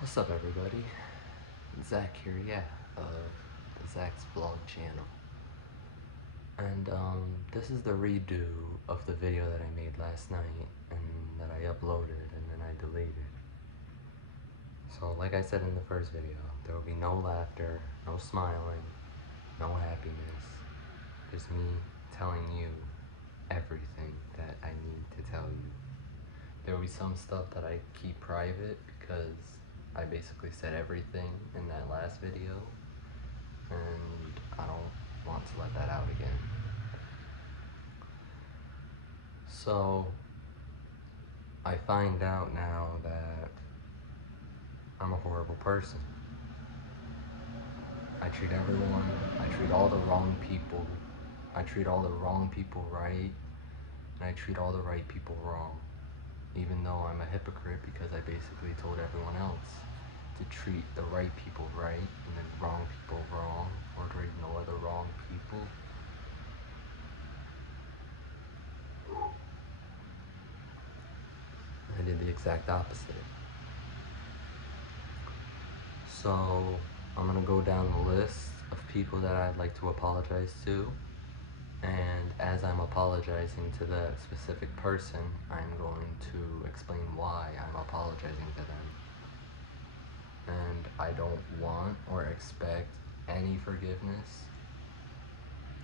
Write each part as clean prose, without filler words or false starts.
What's up, everybody? Zach here, of the Zach's Vlog channel. And this is the redo of the video that I made last night and that I uploaded and then I deleted. So, like I said in the first video, there will be no laughter, no smiling, no happiness. Just me telling you everything that I need to tell you. There will be some stuff that I keep private because I basically said everything in that last video, and I don't want to let that out again. So, I find out now that I'm a horrible person. I treat everyone, I treat all the wrong people, I treat all the wrong people right, and I treat all the right people wrong. Even though I'm a hypocrite because I basically told everyone else to treat the right people right and the wrong people wrong, or to ignore the wrong people. I did the exact opposite. So I'm gonna go down the list of people that I'd like to apologize to, and as I'm apologizing to that specific person, I'm going to explain why I'm apologizing to them. And I don't want or expect any forgiveness.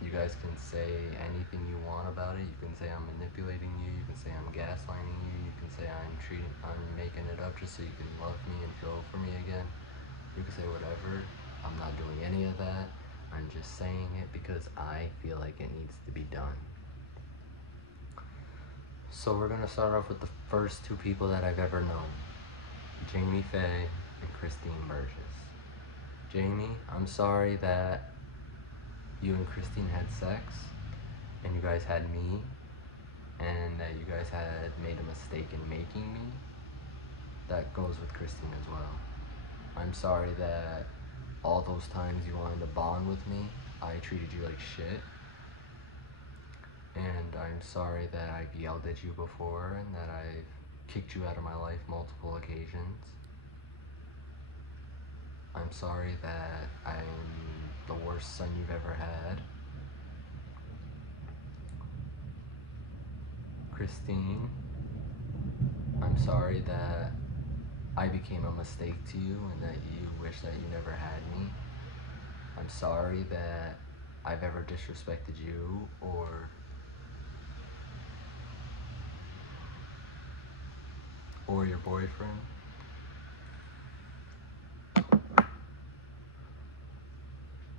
You guys can say anything you want about it. You can say I'm manipulating you, you can say I'm gaslighting you, you can say I'm making it up just so you can love me and feel for me again. You can say whatever. I'm not doing any of that. I'm just saying it because I feel like it needs to be done. So we're gonna start off with the first two people that I've ever known. Jamie Faye and Christine Burgess. Jamie, I'm sorry that you and Christine had sex and you guys had me and that you guys had made a mistake in making me. That goes with Christine as well. I'm sorry that all those times you wanted to bond with me, I treated you like shit. And I'm sorry that I've yelled at you before and that I've kicked you out of my life multiple occasions. I'm sorry that I'm the worst son you've ever had. Christine, I'm sorry that I became a mistake to you and that you wish that you never had me. I'm sorry that I've ever disrespected you or your boyfriend.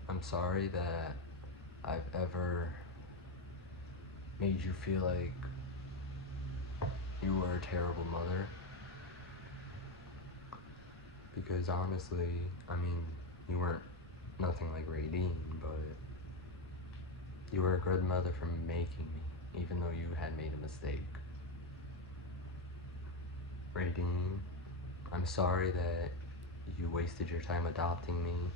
I'm sorry that I've ever made you feel like you were a terrible mother. Because honestly, I mean, you weren't nothing like Radine, but you were a good mother for making me, even though you had made a mistake. Radine, I'm sorry that you wasted your time adopting me.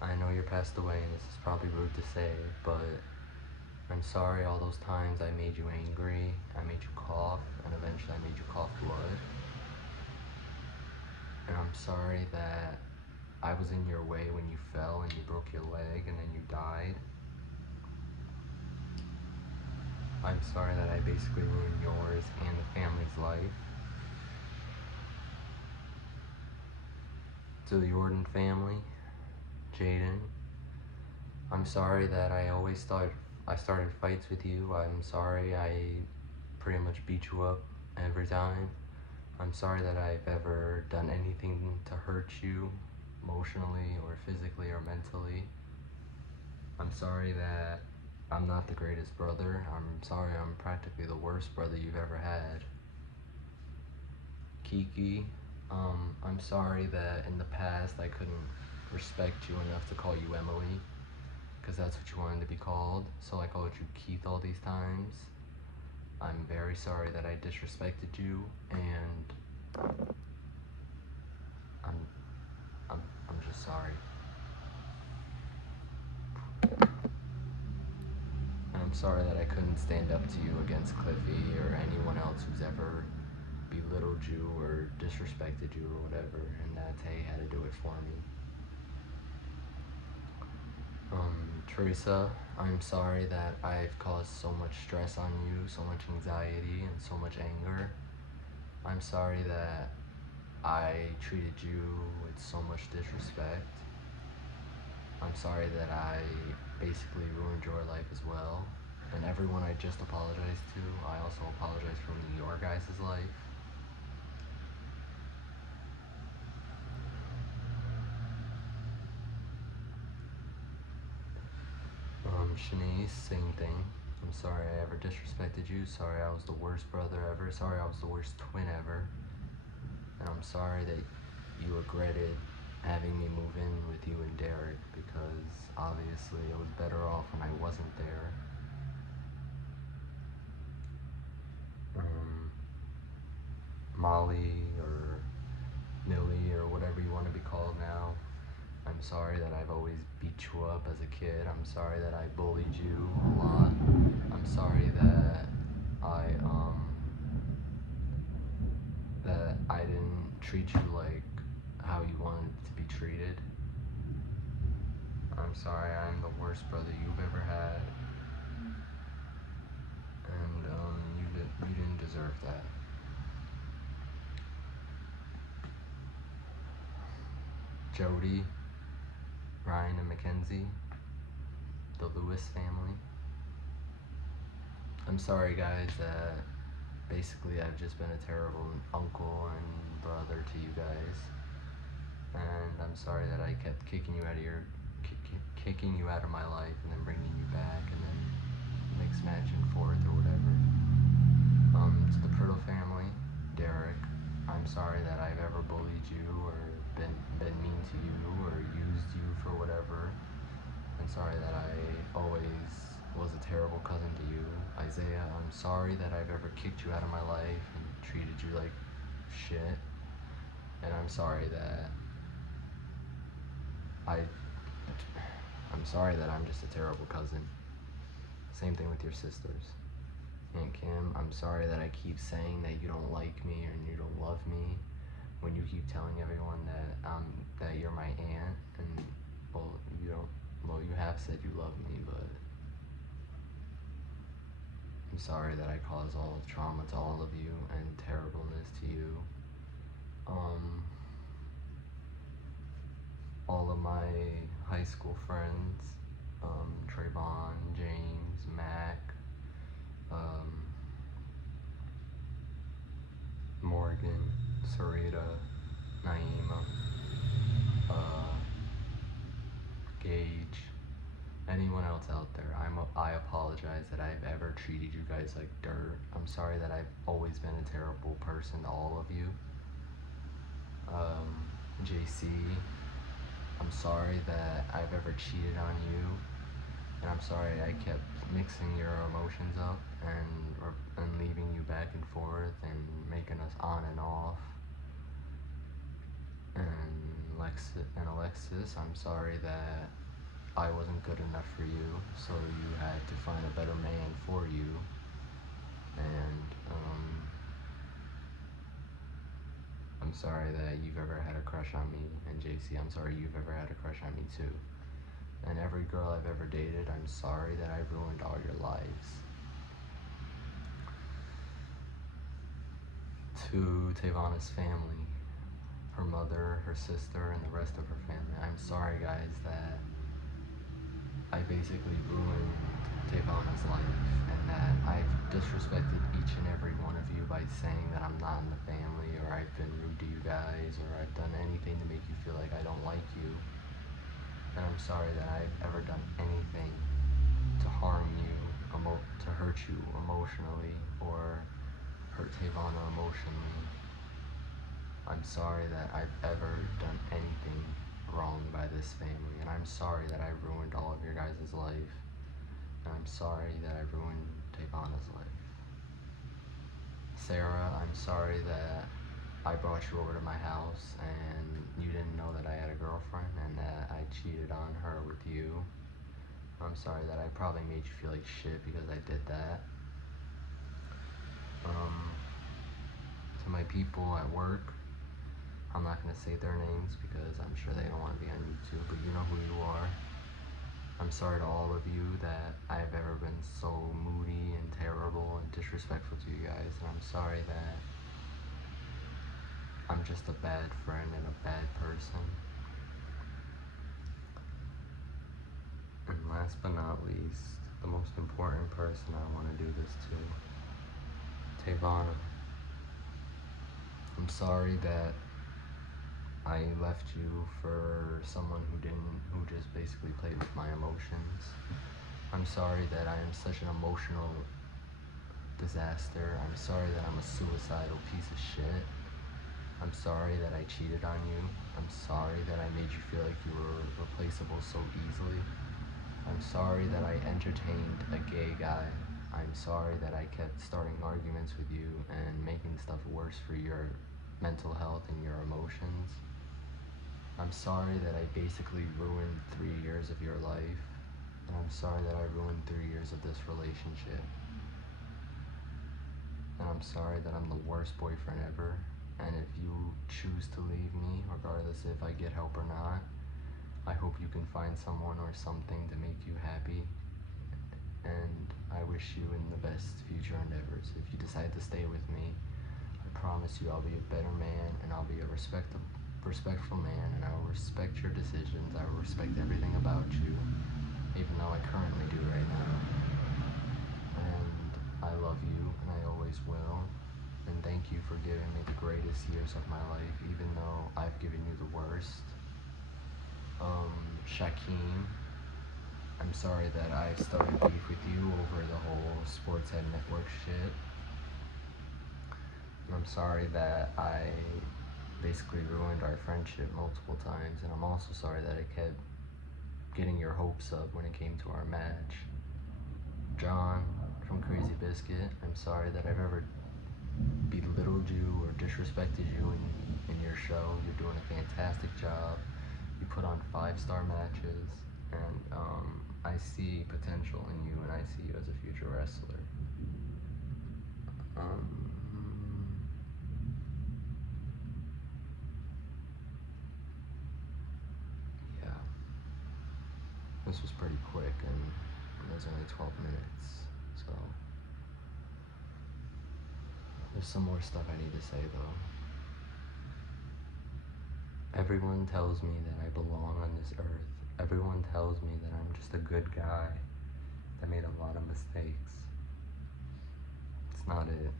I know you're passed away and this is probably rude to say, but I'm sorry all those times I made you angry, I made you cough, and eventually I made you cough blood. And I'm sorry that I was in your way when you fell and you broke your leg and then you died. I'm sorry that I basically ruined yours and the family's life. To the Jordan family, Jaden, I'm sorry that I started fights with you. I'm sorry I pretty much beat you up every time. I'm sorry that I've ever done anything to hurt you emotionally or physically or mentally. I'm sorry that I'm not the greatest brother. I'm sorry I'm practically the worst brother you've ever had. Kiki, I'm sorry that in the past I couldn't respect you enough to call you Emily, because that's what you wanted to be called, so I called you Keith all these times. I'm very sorry that I disrespected you, and I'm just sorry. And I'm sorry that I couldn't stand up to you against Cliffy or anyone else who's ever belittled you or disrespected you or whatever, and that Tay had to do it for me. Teresa, I'm sorry that I've caused so much stress on you, so much anxiety, and so much anger. I'm sorry that I treated you with so much disrespect. I'm sorry that I basically ruined your life as well. And everyone I just apologized to, I also apologize for ruining your guys' life. Shanice, same thing. I'm sorry I ever disrespected you. Sorry I was the worst brother ever. Sorry I was the worst twin ever. And I'm sorry that you regretted having me move in with you and Derek, because obviously it was better off when I wasn't there. Molly or Millie or whatever you want to be called now, I'm sorry that I've always beat you up as a kid. I'm sorry that I bullied you a lot. I'm sorry that I didn't treat you like how you wanted to be treated. I'm sorry I'm the worst brother you've ever had. And you didn't deserve that. Jody, Ryan, and Mackenzie, the Lewis family. I'm sorry, guys, that basically I've just been a terrible uncle and brother to you guys. And I'm sorry that I kept kicking you out of my life and then bringing you back and then mix matching forth or whatever. To the Priddle family, Derek, I'm sorry that I've ever bullied you or been mean to you or used you for whatever. I'm sorry that I always was a terrible cousin to you. Isaiah, I'm sorry that I've ever kicked you out of my life and treated you like shit. And I'm sorry that I'm sorry that I'm just a terrible cousin. Same thing with your sisters. Aunt Kim, I'm sorry that I keep saying that you don't like me and you don't love me when you keep telling everyone that you're my aunt, and you have said you love me, but I'm sorry that I caused all the trauma to all of you and terribleness to you. All of my high school friends, Trayvon, James, Mac, Morgan, Sarita, Naima, Gage, anyone else out there, I apologize that I've ever treated you guys like dirt. I'm sorry that I've always been a terrible person to all of you. JC, I'm sorry that I've ever cheated on you, and I'm sorry I kept mixing your emotions up and leaving you back and forth and making us on and off. And Alexis, I'm sorry that I wasn't good enough for you, so you had to find a better man for you. And I'm sorry that you've ever had a crush on me. And JC, I'm sorry you've ever had a crush on me too. And every girl I've ever dated, I'm sorry that I ruined all your lives. To Tavana's family, her mother, her sister, and the rest of her family, I'm sorry, guys, that I basically ruined Tavana's life and that I've disrespected each and every one of you by saying that I'm not in the family, or I've been rude to you guys, or I've done anything to make you feel like I don't like you. And I'm sorry that I've ever done anything to harm you, to hurt you emotionally, or hurt Tavana emotionally. I'm sorry that I've ever done anything wrong by this family, and I'm sorry that I ruined all of your guys' life, and I'm sorry that I ruined Tavana's life. Sarah, I'm sorry that I brought you over to my house and you didn't know that I had a girlfriend and that I cheated on her with you. I'm sorry that I probably made you feel like shit because I did that. to my people at work. I'm not going to say their names because I'm sure they don't want to be on YouTube, but you know who you are. I'm sorry to all of you that I've ever been so moody and terrible and disrespectful to you guys, and I'm sorry that I'm just a bad friend and a bad person. And last but not least, the most important person I want to do this to, Tavana. I'm sorry that I left you for someone who just basically played with my emotions. I'm sorry that I am such an emotional disaster. I'm sorry that I'm a suicidal piece of shit. I'm sorry that I cheated on you. I'm sorry that I made you feel like you were replaceable so easily. I'm sorry that I entertained a gay guy. I'm sorry that I kept starting arguments with you and making stuff worse for your mental health and your emotions. I'm sorry that I basically ruined 3 years of your life. And I'm sorry that I ruined 3 years of this relationship. And I'm sorry that I'm the worst boyfriend ever. And if you choose to leave me, regardless if I get help or not, I hope you can find someone or something to make you happy. And I wish you in the best future endeavors. If you decide to stay with me, I promise you I'll be a better man and I'll be a respectful man, and I will respect your decisions. I will respect everything about you, even though I currently do right now. And I love you, and I always will. And thank you for giving me the greatest years of my life, even though I've given you the worst. Shaquem, I'm sorry that I started beef with you over the whole Sportshead Network shit. And I'm sorry that I basically ruined our friendship multiple times, and I'm also sorry that I kept getting your hopes up when it came to our match. John from Crazy Biscuit, I'm sorry that I've ever belittled you or disrespected you in your show. You're doing a fantastic job. You put on 5-star matches, and I see potential in you, and I see you as a future wrestler. Yeah. This was pretty quick, and there's only 12 minutes, so there's some more stuff I need to say, though. Everyone tells me that I belong on this earth. Everyone tells me that I'm just a good guy that made a lot of mistakes. It's not it.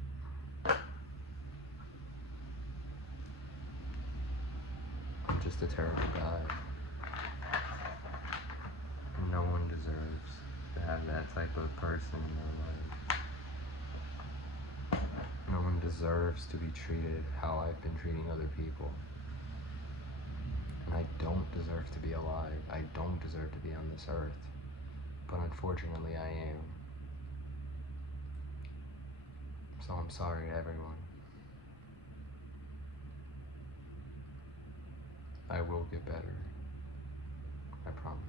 I'm just a terrible guy. No one deserves to have that type of person in their life. No one deserves to be treated how I've been treating other people. And I don't deserve to be alive. I don't deserve to be on this earth. But unfortunately, I am. So I'm sorry, everyone. I will get better. I promise.